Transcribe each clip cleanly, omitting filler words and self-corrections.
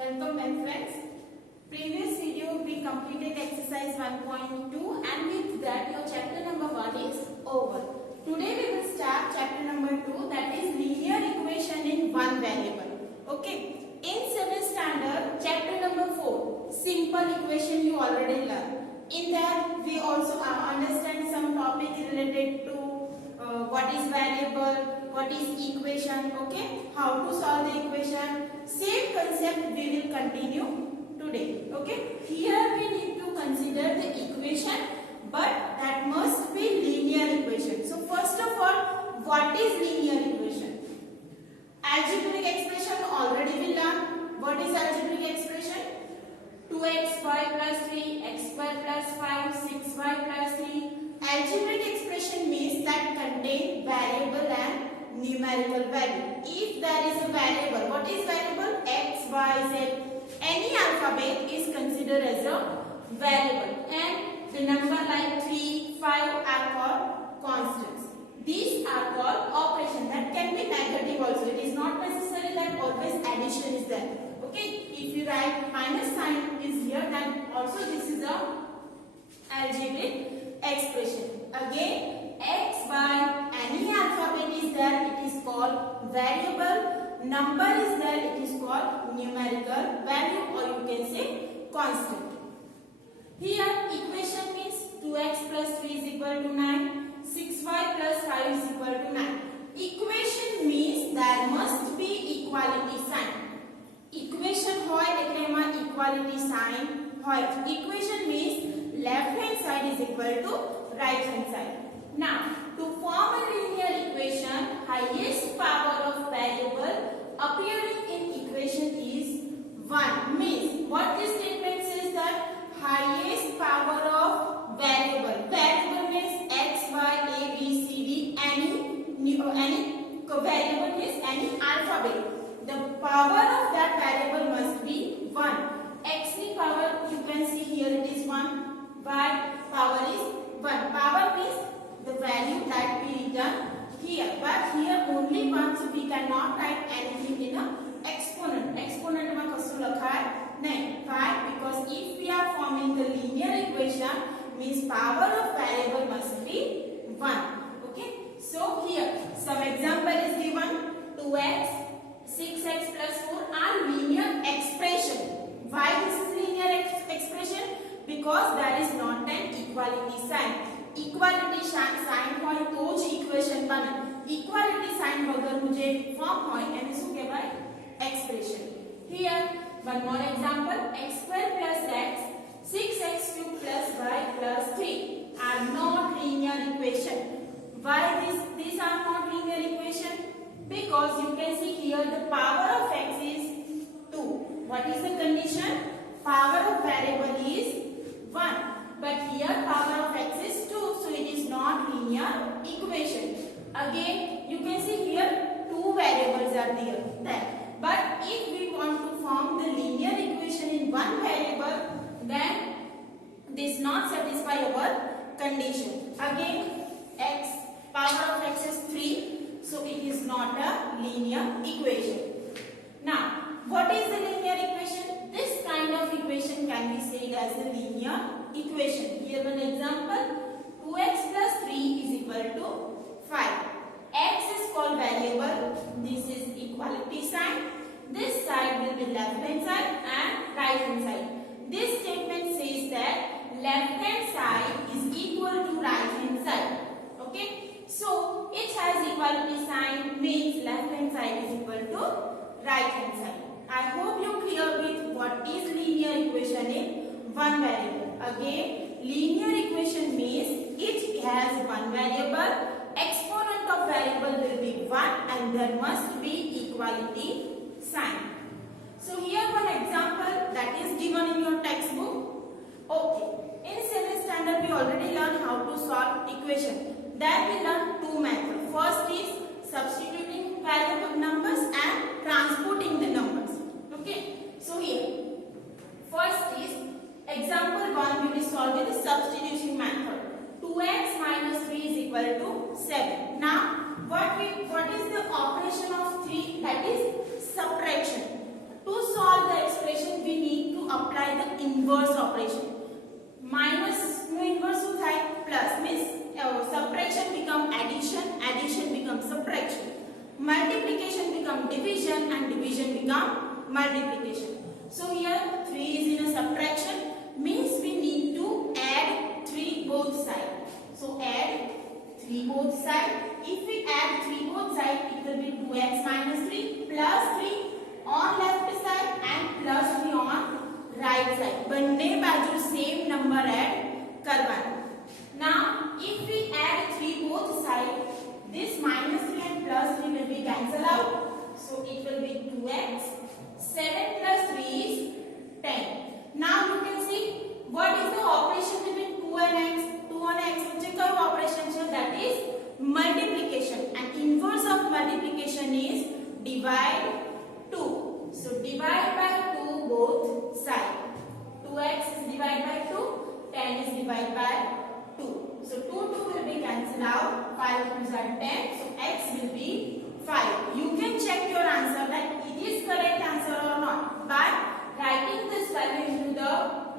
Welcome my friends. Previous video we completed exercise 1.2 and with that your chapter number 1 is over. Today we will start chapter number 2, that is linear equation in one variable. Okay. In 7th standard chapter number 4 simple equation you already learned. In that we also understand some topic related to what is variable, what is equation, okay, how to solve the equation. Same concept we will continue today. Okay, here we need to consider the equation, but that must be linear equation. So first of all, what is linear equation? Algebraic expression already we learned. What is algebraic expression? 2xy plus 3, x square plus 5, 6y plus 3. Algebraic expression means that contain variable and numerical value. If there is a variable, what is variable? X, y, z. Any alphabet is considered as a variable, and the number like 3, 5 are called constants. These are called operation. That can be negative also. It is not necessary that always addition is there. Okay, if you write minus sign is here, then also this is a algebraic expression. Again, x, y, any alphabet is there, it is called variable. Number is there, it is called numerical value, or you can say constant. Here equation means 2x plus 3 is equal to 9, 6y plus 5 is equal to 9. Equation means there must be equality sign. Equation hoy એટલે એમાં equality sign hoy. Equation means left hand side is equal to right hand side. Now, to form a linear equation, highest power of variable appearing in equation is 1. Means what this statement says, that highest power of variable. Variable means x, y, a, b, c, d. Any variable means any alphabet. The power of that variable must be 1. X power, you can see here it is 1. Y power is 1. Power means the value that we done here, but here only 1, so we cannot write anything in a exponent. Exponent માં કશું લખાય નહીં. Why? Because if we are forming the linear equation, means power of variable must be 1. Okay, so here some example is given. 2x, 6x plus 4 are linear expression. Why this is linear expression? Because there is not an equality sign. Equality sign હોય તો જ equation બને. Equality sign વગરનું જે form હોય એને શું કહેવાય? Expression. Here one more example. X square plus x, 6x cube plus y plus 3 are not linear equation. Why these are not linear equation? Because you can see here the power of x is 2. What is the condition? Power of variable is 1. But here power of x is 2, so it is not linear equation. Again, you can see here two variables are there. But if we want to form the linear equation in one variable, then this not satisfy our condition. Again, power of x is 3, so it is not a linear equation. Now, what is the linear equation? This kind of equation can be said as the linear equation. Here one example. 2x plus 3 is equal to 5. X is called variable. This is equality sign. This side will be left hand side and right hand side. This statement says that left hand side is equal to right hand side. Okay. So it has equality sign, means left hand side is equal to right hand side. I hope you clear with what is linear equation in one variable. Again, linear equation means it has one variable, exponent of variable will be 1, and there must be equality sign. So here one example that is given in your textbook. Okay, in 7th standard we already learned how to solve equation. There we learn two methods. First is substituting variable numbers and transporting the numbers. Okay, so here first is example 1, we will solve with the substitution method. 2x minus 3 is equal to 7. Now what is the operation of 3? That is subtraction. To solve the expression apply the inverse operation. Minus નું inverse શું થાય? Plus means subtraction become addition, addition become subtraction. Multiplication become division and division become multiplication. So here 3 is in a subtraction means we need to add 3 both sides. So add 3 both sides. If we add 3 both sides, it will be 2x minus 3 plus 3 on left side and plus 3 on right side. બંને બાજુ same number add કરવાનો. Now if we add 3 both sides, this minus 3 and plus 3 will be cancel out. So it will be 2x. 7 plus 3 is 10. Now you can see what is the operation between 2 and x. 2 and x વચ્ચે કયું operation છે? That is multiplication, and inverse of multiplication is divide 2. So divide by 2 both sides. 2x is divided by 2, 10 is divided by 2. So 2 will be cancelled out. 5 2s are 10. So x will be 5. You can check your answer that it is correct answer or not by writing this value into the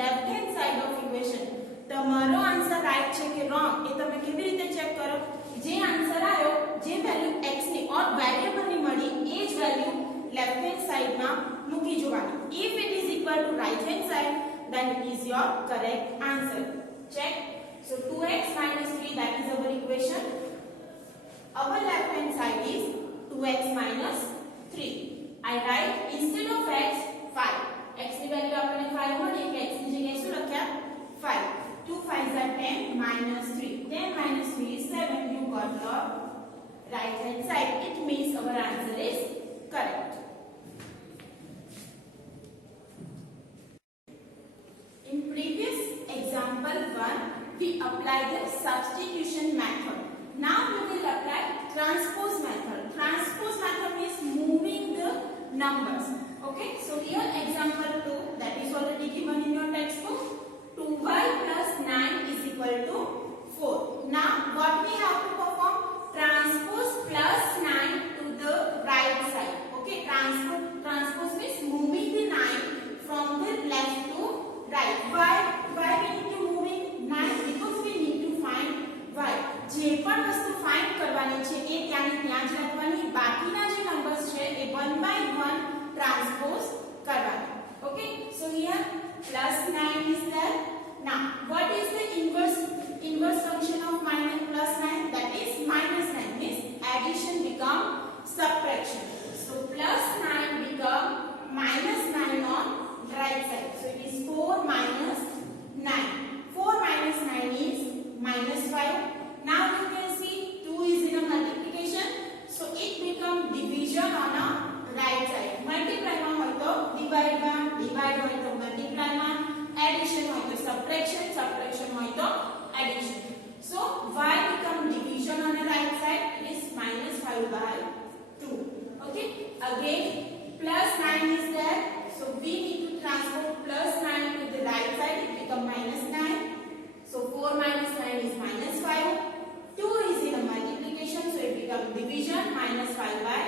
left hand side of equation. તમારો answer right છે કે wrong એ તમે કેવી રીતે check કરો? જે answer આવ્યો, જે વેલ્યુ x ની ઓર વેરિયેબલ ની મળી એ જ વેલ્યુ લેફ્ટ હેન્ડ સાઈડ માં મૂકી જોવાની. If it is equal to right hand side, then it is your correct answer. Check. So 2x minus 3, that is our equation. Our left hand side is 2x minus 3. I write instead of x 5. x ની value આપણને 5 મળી એટલે x ની જગ્યાએ શું લખ્યા? 5. 2 5s are 10 minus 3. 10 minus 3 is 7. You got your right hand side. It means our answer is correct. In previous example 1, we applied the substitution method. Now we will apply transpose method. Transpose method means moving the numbers. Okay, so here example 2, that is already given in your textbook. 2y plus 9 is equal to 4. Now what we have to perform? Transpose plus 9 to the right side. Okay, transpose means moving the 9 from the left to right. Why we need to moving 9? Because we need to find y. જે પણ વસ્તુ find કરવાની છે એ ત્યાંની ત્યાં જ લખવાની. બાકીના જે નંબર્સ છે એ 1 by 1 ટ્રાન્સપોઝ કરવાના. Okay, so here plus 9 is there. Now what is the inverse function of minus plus 9? That is minus 9 means addition become subtraction. So plus 9 become minus 9 on right side. So it is 4 minus 9. 4 minus 9 is minus 5. Now you can see 2 is in a multiplication, so it become division on a right side. Multiply માં હોય તો divide હોય તો multiply માં, addition હોય તો subtraction હોય તો addition. So y become division on the right side. It is minus 5 by 2. Okay, again plus 9 is there, so we need to transfer plus 9 to the right side. It become minus 9. So 4 minus 9 is minus 5. 2 is in a multiplication, so it becomes division, minus 5 by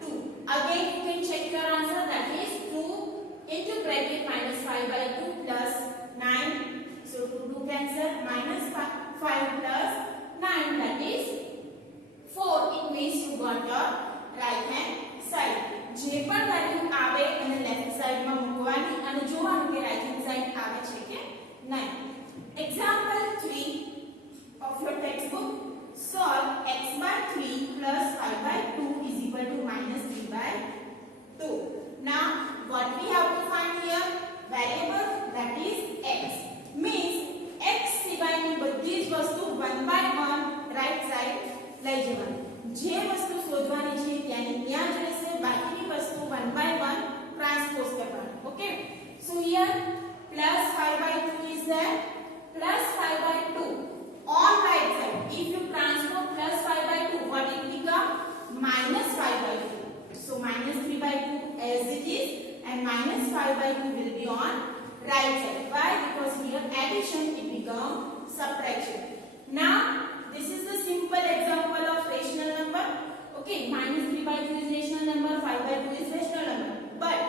2. Again you can check your answer, that is 2 into bracket minus 5 by 2 plus 9. So 2 cancel, minus 5 plus 9, that is 4. It means you got your right hand side. જે પણ value આવે અને left સાઈડમાં મૂકવાની અને જોવાનું કે right hand side આવે છે કે નહીં. Example 3 of your textbook. Solve x by 3 plus 5 by 2 is equal to minus 3 by 2. Now what we have to find here? Variable, that is x. Means x સિવાયની બધી જ વસ્તુ 1 by 1 right side લઈ જવાની. જે વસ્તુ શોધવાની છે ત્યાંની ત્યાં જ રહેશે, બાકીની વસ્તુ 1 by 1 ટ્રાન્સપોઝ કરવાની. Okay, so here plus 5 by 2 is there, plus 5 by 2 on right side. If you transpose plus 5 by 2, what it become? Minus 5 by 2. So minus 3 by 2 as it is, and minus 5 by 2 will be on right side. Why? Because here addition it become subtraction. Now this is the simple example of rational number. Okay, minus 3 by 2 is rational number, 5 by 2 is rational number. But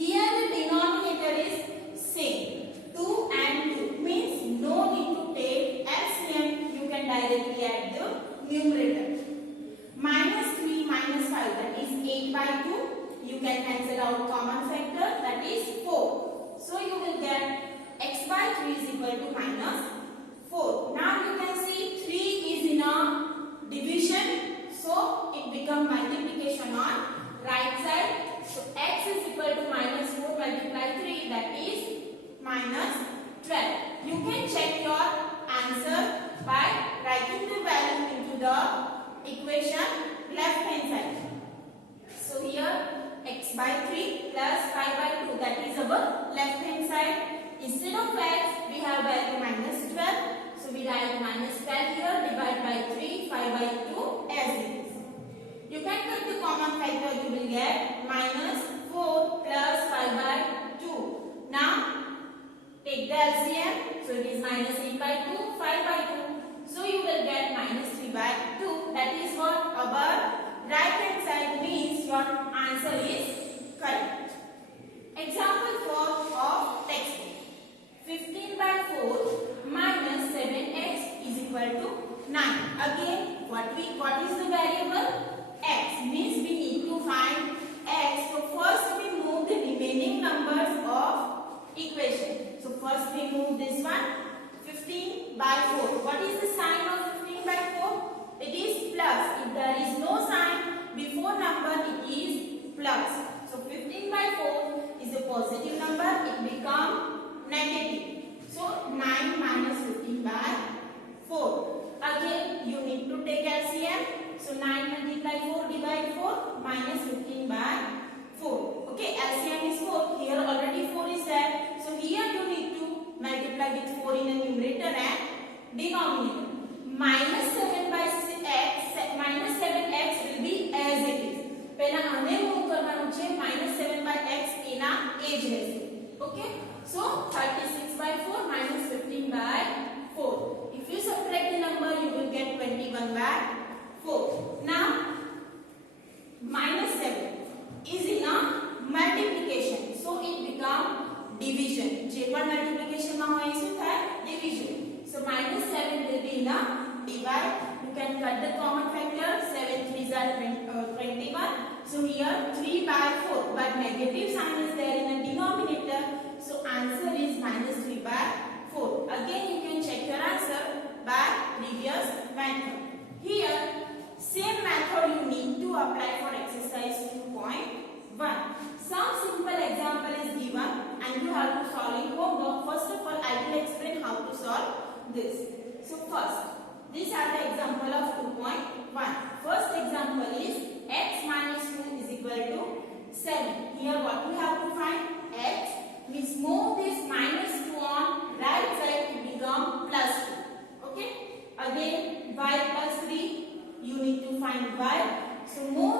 here the denominator is So you will get x by 3 is equal to minus 4. Now you can see 3 is in a division, so it becomes multiplication on right side. So x is equal to minus 4 multiply 3, that is minus 12. You can check your answer by writing the value into the equation left hand side. So here x by 3 plus 5 by 2, that is our left hand side. Instead of x we have value minus 12. So we write minus 12 here, divide by 3, 5 by 2 as it is. You can take the common factor, you will get minus 4 plus 5 by 2. Now take the LCM, so it is minus 8 by 2, 5 by 2. So you will get minus 3 by 2. That is what our right hand side means. Your answer is correct. Example 4 of textbook. 15 by 4 minus 7x is equal to 9. Again, what is the variable? X. Means we need to find x. So first we move the remaining numbers of equation. So first we move this one, 15 by 4. What is the sign of 15 by 4? It is plus. If there is no sign before number, it is plus. So 15 by 4 is a positive number. It becomes negative. So 9 minus 15 by 4. Again, you need to take LCM. So 9 multiply 4 divide 4 minus 15 by 4. Okay, LCM is 4. Here already 4 is there. So here you need to multiply with 4 in the numerator and denominator. Minus 7 by x, minus 7x will be as it is. પહેલા આને move કરવાનું છે minus 7 by x એના એ જ રહેશે. Okay, so 36 by 4 minus 15 by 4. If you subtract the number, you will get 21 by 4. Now minus 7 is in a multiplication, so it become division. જે પણ multiplication માં હોય શું થાય? Division. So minus 7 will be in a divide. You can cut the common factor. 7 3s are 21. So here 3 by 4, but negative sign is there in the denominator. So answer is minus 3 by 4. Again you can check your answer by previous method. Here same method you need to apply for exercise 2.1. Some simple example is given and you have to solve in homework. First of all, I will explain how to solve this. So first, these are the example of 2.1. First example is x minus 2 is equal to 7. Here what we have to find? X. Means move this minus 2 on right side to become plus 2. Okay. Again y plus 3. You need to find y. So move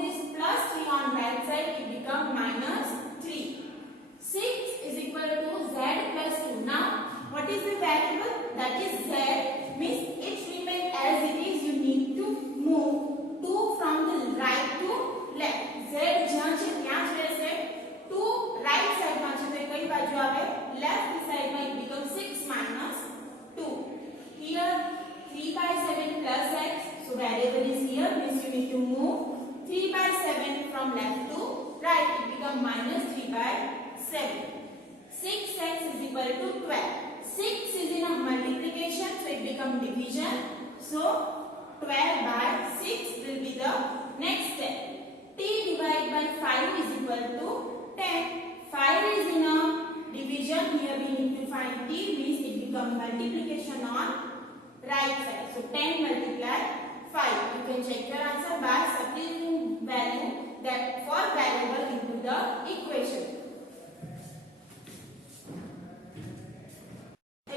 this plus 3 on right side, it becomes minus 3. 6 is equal to z plus 2. Now, what is the variable? That is z. Means it remains as it is. You need to move 2 from the right to left. Z જ્યાં છે ત્યાં જ રહેશે. 2 right side માં છે તો કઈ બાજુ આવે? Left side માં it becomes 6 minus 2. Here 3 by 7 plus x. So variable is here, means you need to move 3 by 7 from left to right. It becomes minus 3 by 7. 6x is equal to 12. 6 is in a multiplication, so it becomes division. So 12 by 6 will be the next step. T divided by 5 is equal to 10. 5 is in a division. Here we need to find t, means it becomes multiplication on right side. So 10 multiply 5. You can check your answer by substituting value that for variable into the equation.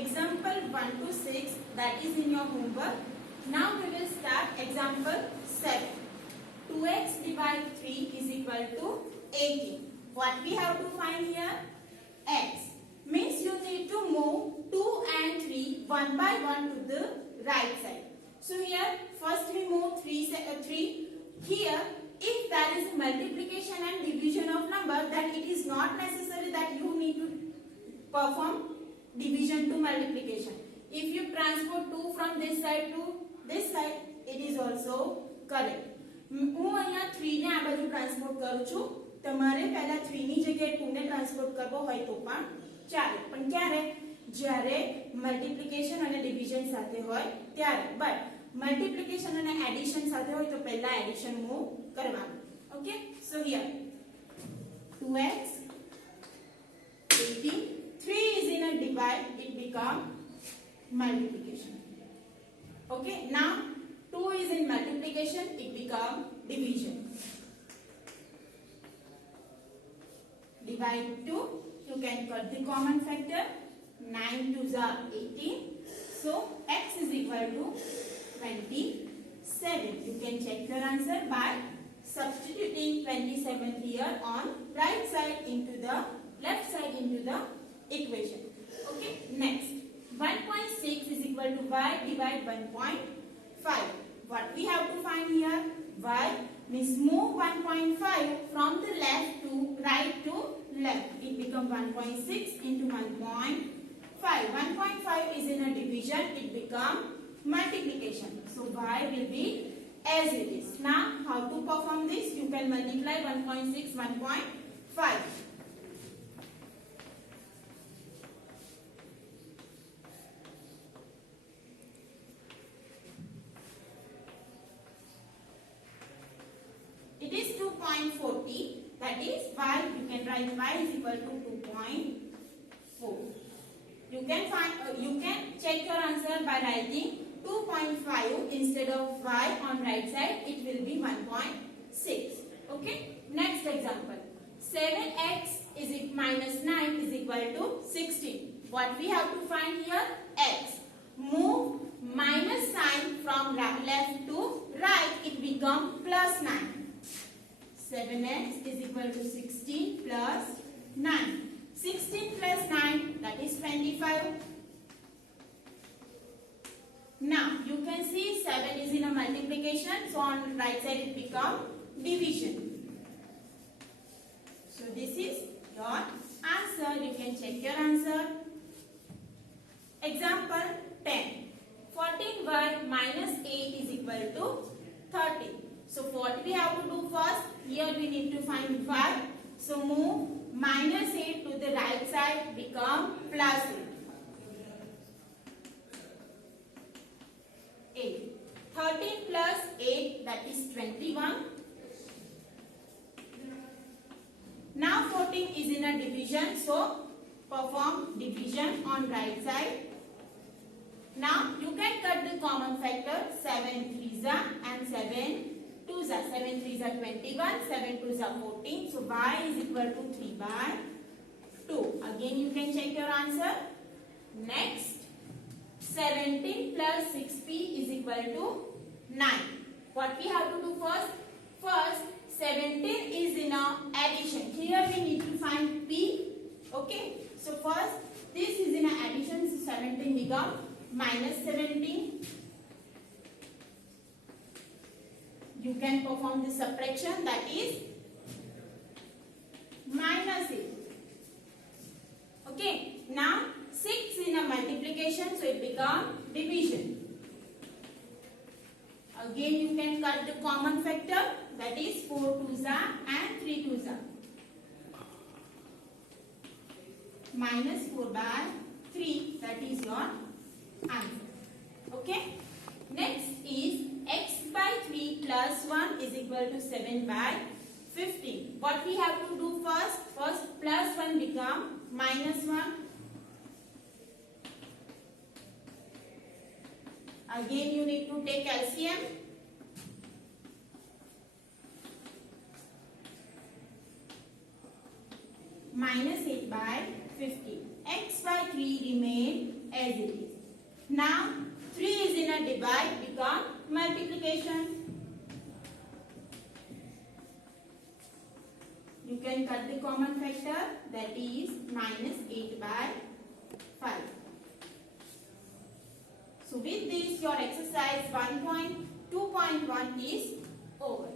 Example 1 to 6, that is in your homework. Now we will start example 7. 2x divided 3 is equal to 18. What we have to find here? X. Means you need to move 2 and 3 one by one to the right side. So here first we move 3. Here if there is multiplication and division of number, then it is not necessary that you need to perform division to multiplication. If you transport 2 from this side to this side, it is also correct. હું અહીંયા 3 ને આ બાજુ transport કરું છું તમારે પહેલા 3 ની જગ્યાએ 2 ને ટ્રાન્સપોઝ કરવો હોય તો પણ ચાલે, પણ ક્યારે? જ્યારે મલ્ટીપ્લિકેશન અને ડિવિઝન સાથે હોય ત્યારે. બટ મલ્ટીપ્લિકેશન અને એડિશન સાથે હોય તો પહેલા એડિશન મૂવ કરવાનું. Okay, so here 2x 18, 3 is in a divide, it become multiplication. Okay, now 2 is in multiplication, it become division. Divide 2, you can cut the common factor. 9 2s are 18, so x is equal to 27. You can check your answer by substituting 27 here on right side into the left side into the equation. Okay, next 1.6 is equal to y divide 1.5. What we have to find here? Y means move 1.5 from the left to right to left. It becomes 1.6 into 1.5. 1.5 is in a division, it becomes multiplication. So y will be as it is. Now how to perform this? You can multiply 1.6 1.5. It is 2.40, that is y, you can write y is equal to 2.4. You can check your answer by writing 2.5 instead of y on right side, it will be 1.6. Okay, next example. 7x is minus 9 is equal to 16. What we have to find here? X. Move minus sign from left to right, it become plus 9. 7x is equal to 16 plus 9. 16 plus 9, that is 25. Now you can see 7 is in a multiplication, so on right side it become division. So this is your answer. You can check your answer. Example 10. 14y minus 8 is equal to 30. So what we have to do first? Here we need to find y. So move minus 8 to the right side, become plus 8. 13 plus 8, that is 21. Now 14 is in a division, so perform division on right side. Now you can cut the common factor. 7 3s are and 7 2s are. 7 3s are 21, 7 2s are 14. So y is equal to 3 by 2. Again you can check your answer. Next 17 plus 6p is equal to 9. What we have to do first? First 17 is in a addition. Here we need to find p. Okay. So first this is in a addition. So 17 become minus 17. You can perform the subtraction, that is minus 8. Okay. Now 6 in a multiplication, so it becomes division. Again you can cut the common factor, that is 4 2s are and 3 2s are. Minus 4 by 3, that is your answer. Okay. Next is x by 3 plus 1 is equal to 7 by 15. What we have to do first? First plus 1 become minus 1. Again you need to take LCM. Minus 8 by 50. X by 3 remain as it is. Now 3 is in a divide, become multiplication. You can cut the common factor, that is minus 8 by 5. So with this your exercise 1.2.1 is over.